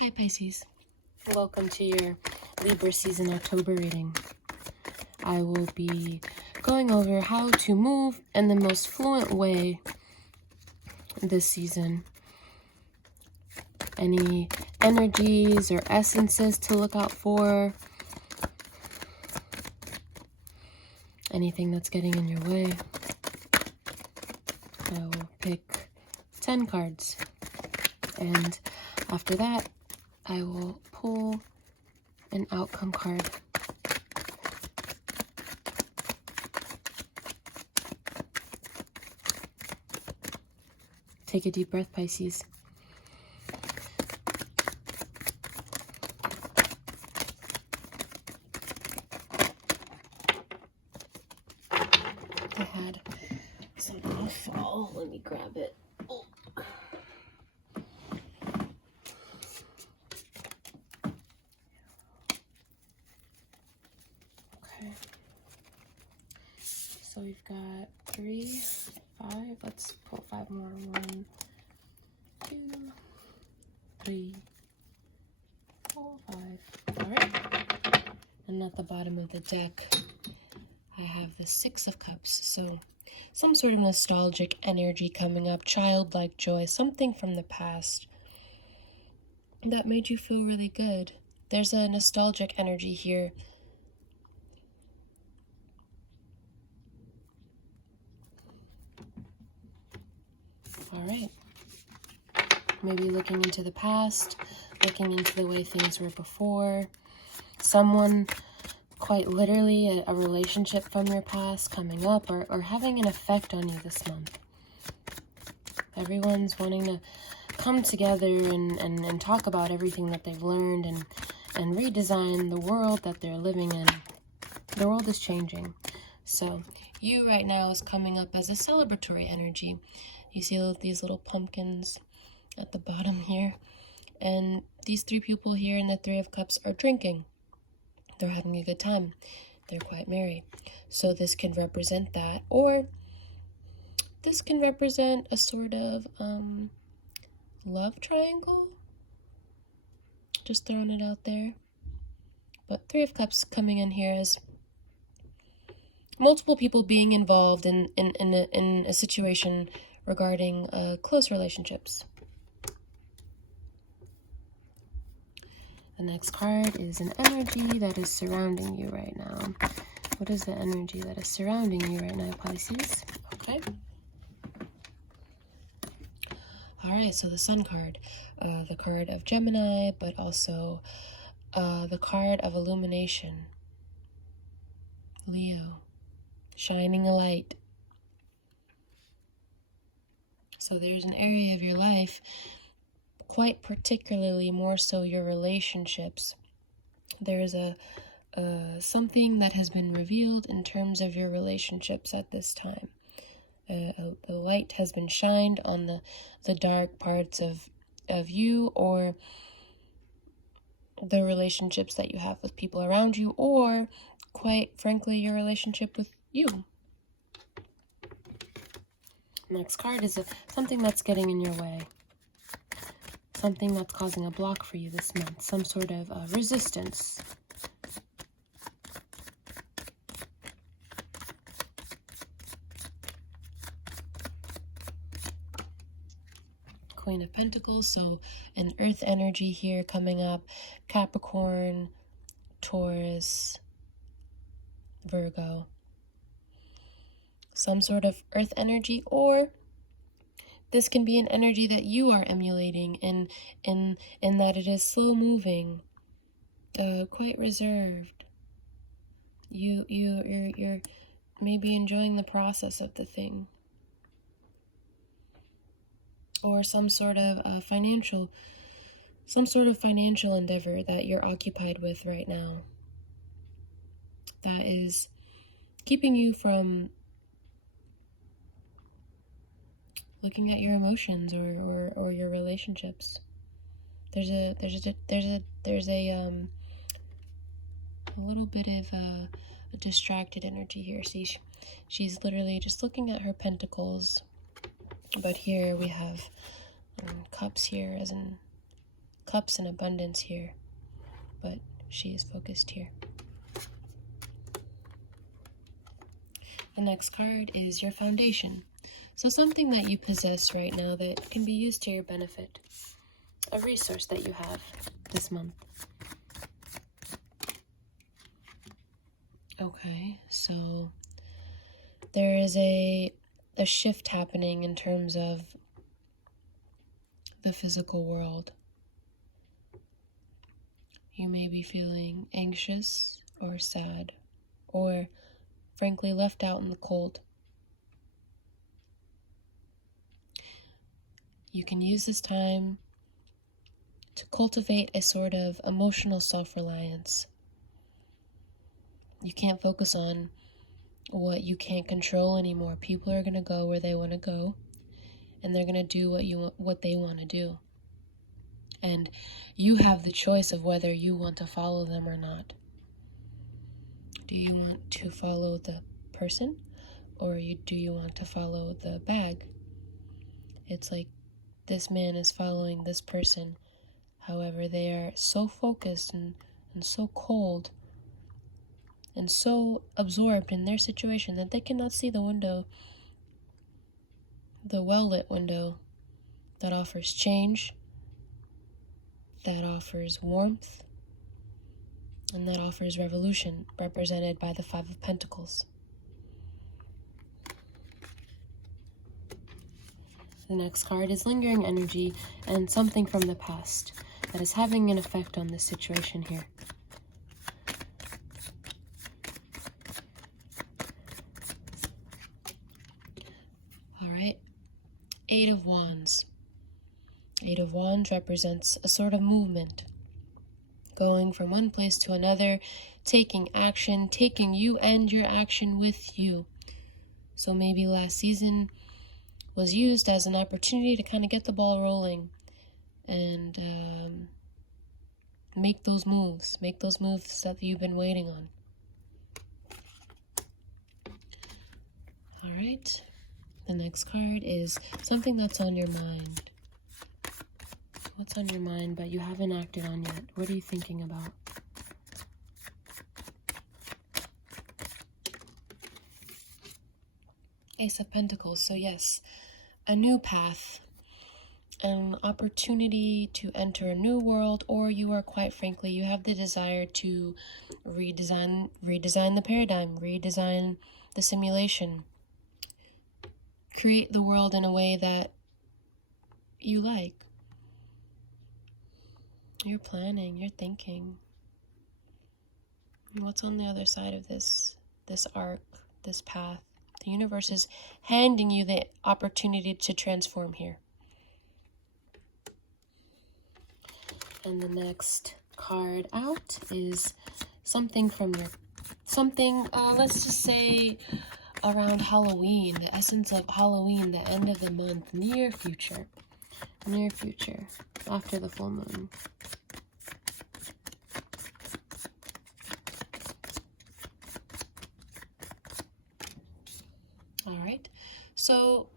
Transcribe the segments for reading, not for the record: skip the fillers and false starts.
Hi Pisces, welcome to your Libra season October reading. I will be going over how to move in the most fluent way this season. Any energies or essences to look out for. Anything that's getting in your way. I will pick 10 cards. And after that, I will pull an outcome card. Take a deep breath, Pisces. I had something to fall. Let me grab it. Oh. Okay. So we've got 3, 5. Let's pull 5 more. 1, 2, 3, 4, 5. All right. And at the bottom of the deck, I have the 6 of Cups. So some sort of nostalgic energy coming up, childlike joy, something from the past that made you feel really good. There's a nostalgic energy here. All right. Maybe looking into the past, looking into the way things were before. Someone, quite literally, a relationship from your past coming up or having an effect on you this month. Everyone's wanting to come together and talk about everything that they've learned and redesign the world that they're living in. The world is changing. So you right now is coming up as a celebratory energy. You see all of these little pumpkins at the bottom here. And these 3 people here in the 3 of Cups are drinking. They're having a good time. They're quite merry. So this can represent that. Or this can represent a sort of love triangle. Just throwing it out there. But 3 of Cups coming in here as multiple people being involved in a situation regarding close relationships. The next card is an energy that is surrounding you right now. What is the energy that is surrounding you right now, Pisces? Okay. All right, so the Sun card, the card of Gemini, but also the card of Illumination. Leo, shining a light. So there's an area of your life, quite particularly more so your relationships. There's a something that has been revealed in terms of your relationships at this time. The light has been shined on the dark parts of you, or the relationships that you have with people around you, or quite frankly your relationship with you. Next card is something that's getting in your way. Something that's causing a block for you this month. Some sort of resistance. Queen of Pentacles, so an earth energy here coming up. Capricorn, Taurus, Virgo. Some sort of earth energy, or this can be an energy that you are emulating in that it is slow moving, quite reserved. You're maybe enjoying the process of the thing, or some sort of financial endeavor that you're occupied with right now that is keeping you from looking at your emotions or your relationships. There's a little bit of a distracted energy here. See, she's literally just looking at her pentacles, but here we have cups here as in cups and abundance here, but she is focused here. The next card is your foundation. So something that you possess right now that can be used to your benefit. A resource that you have this month. Okay, so there is a shift happening in terms of the physical world. You may be feeling anxious or sad or frankly left out in the cold. You can use this time to cultivate a sort of emotional self-reliance. You can't focus on what you can't control anymore. People are going to go where they want to go, and they're going to do what they want to do. And you have the choice of whether you want to follow them or not. Do you want to follow the person, or do you want to follow the bag? It's like this man is following this person. However, they are so focused and so cold and so absorbed in their situation that they cannot see the window, the well-lit window that offers change, that offers warmth, and that offers revolution, represented by the Five of Pentacles. The next card is lingering energy and something from the past that is having an effect on this situation here. All right, Eight of Wands. Eight of Wands represents a sort of movement, going from one place to another, taking action, taking you and your action with you. So maybe last season was used as an opportunity to kind of get the ball rolling and make those moves that you've been waiting on. All right, the next card is something that's on your mind. What's on your mind but you haven't acted on yet? What are you thinking about? Ace of Pentacles. So yes, a new path, an opportunity to enter a new world, or you are, quite frankly, you have the desire to redesign the paradigm, redesign the simulation, create the world in a way that you like. You're planning, you're thinking. And what's on the other side of this arc, this path? The universe is handing you the opportunity to transform here. And the next card out is something from let's just say around Halloween, the essence of Halloween, the end of the month, near future, after the full moon. All right, so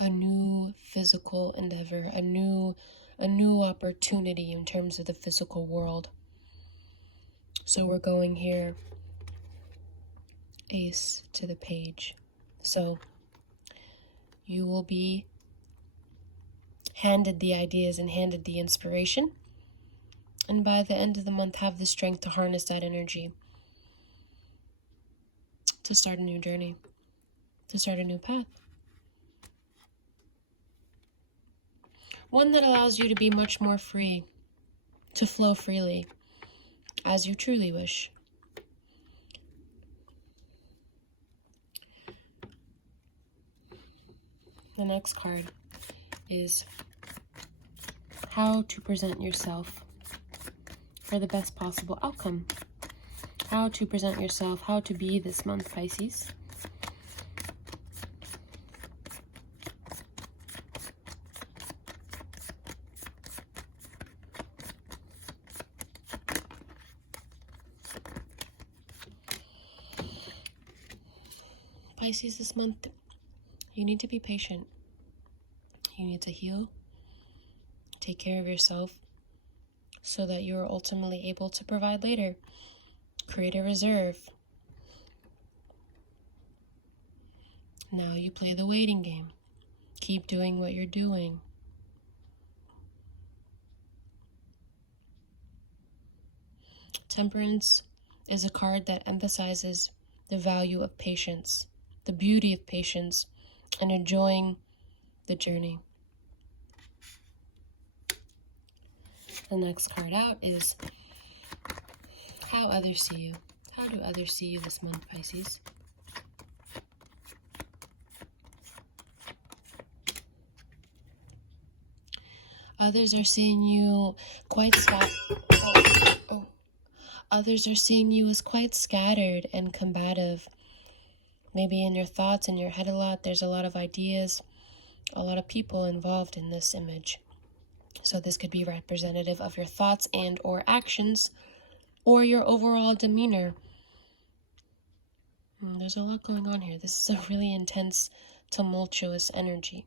a new physical endeavor, a new opportunity in terms of the physical world. So we're going here, Ace to the Page. So you will be handed the ideas and handed the inspiration, and by the end of the month have the strength to harness that energy to start a new journey, to start a new path. One that allows you to be much more free, to flow freely, as you truly wish. The next card is how to present yourself for the best possible outcome. How to present yourself, how to be this month, Pisces. Pisces, this month, You need to be patient. You need to heal, take care of yourself, so that you're ultimately able to provide later. Create a reserve. Now you play the waiting game. Keep doing what you're doing. Temperance is a card that emphasizes the value of patience, the beauty of patience, and enjoying the journey. The next card out is how others see you. How do others see you this month, Pisces? Others are seeing you quite Others are seeing you as quite scattered and combative. Maybe in your thoughts, in your head a lot, there's a lot of ideas, a lot of people involved in this image. So this could be representative of your thoughts and or actions, or your overall demeanor. There's a lot going on here. This is a really intense, tumultuous energy.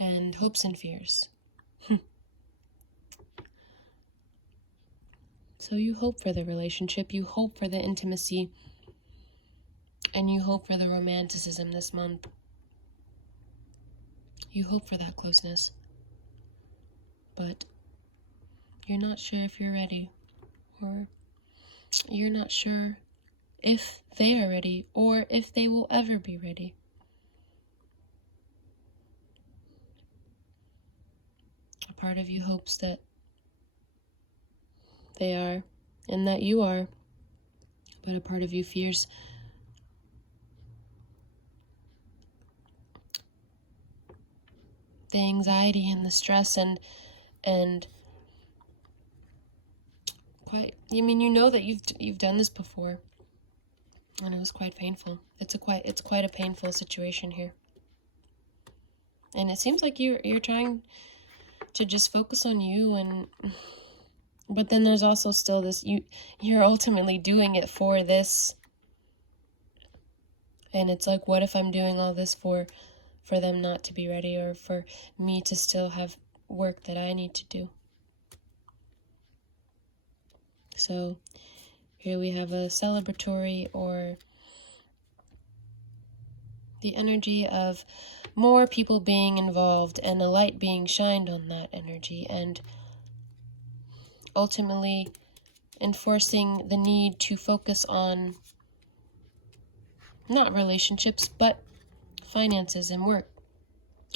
And hopes and fears. So you hope for the relationship, you hope for the intimacy, and you hope for the romanticism this month. You hope for that closeness. But you're not sure if you're ready, or you're not sure if they are ready, or if they will ever be ready. A part of you hopes that they are, and that you are, but a part of you fears the anxiety and the stress and quite, you know that you've done this before, and it was quite painful. It's quite a painful situation here, and it seems like you're trying to just focus on you, but then there's also still this, you're ultimately doing it for this, and it's like, what if I'm doing all this for them not to be ready, or for me to still have work that I need to do? So here we have a celebratory, or the energy of more people being involved and a light being shined on that energy, and ultimately enforcing the need to focus on not relationships, but finances and work.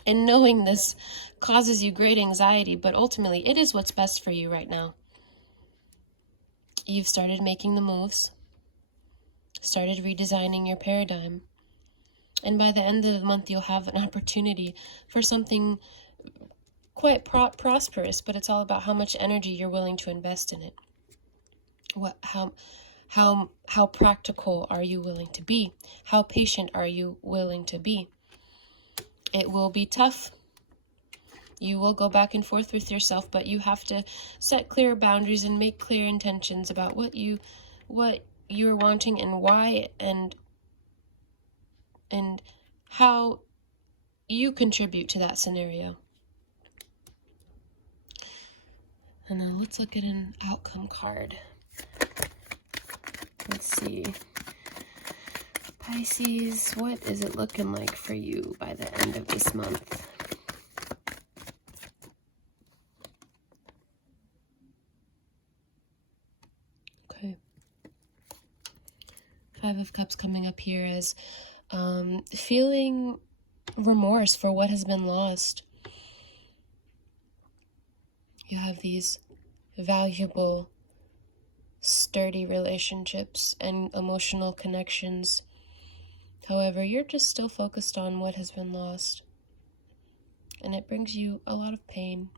And knowing this causes you great anxiety, but ultimately it is what's best for you right now. You've started making the moves, started redesigning your paradigm, and by the end of the month you'll have an opportunity for something quite prosperous, but it's all about how much energy you're willing to invest in it. How practical are you willing to be? How patient are you willing to be? It will be tough. You will go back and forth with yourself, but you have to set clear boundaries and make clear intentions about what you're wanting and why, and how you contribute to that scenario. And now let's look at an outcome card. Let's see. Pisces, what is it looking like for you by the end of this month? Okay. 5 of Cups coming up here as feeling remorse for what has been lost. You have these valuable, sturdy relationships and emotional connections. However, you're just still focused on what has been lost, and it brings you a lot of pain.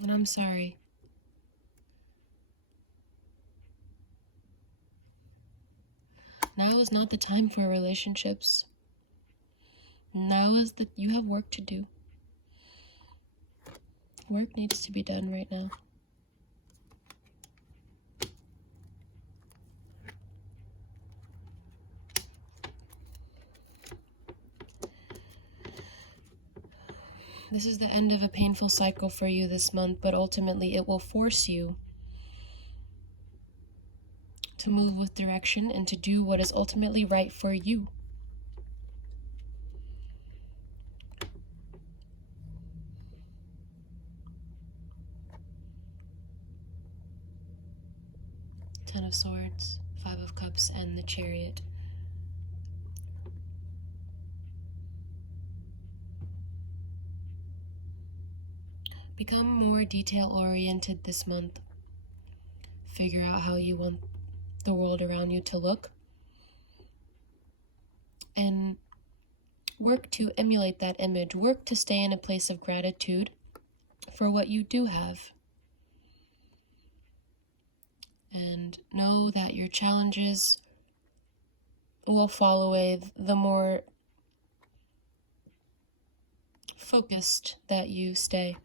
And I'm sorry. Now is not the time for relationships. Now is you have work to do. Work needs to be done right now. This is the end of a painful cycle for you this month, but ultimately it will force you to move with direction and to do what is ultimately right for you. Ten of Swords, Five of Cups, and the Chariot. Become more detail-oriented this month. Figure out how you want the world around you to look. And work to emulate that image. Work to stay in a place of gratitude for what you do have. And know that your challenges will fall away the more focused that you stay.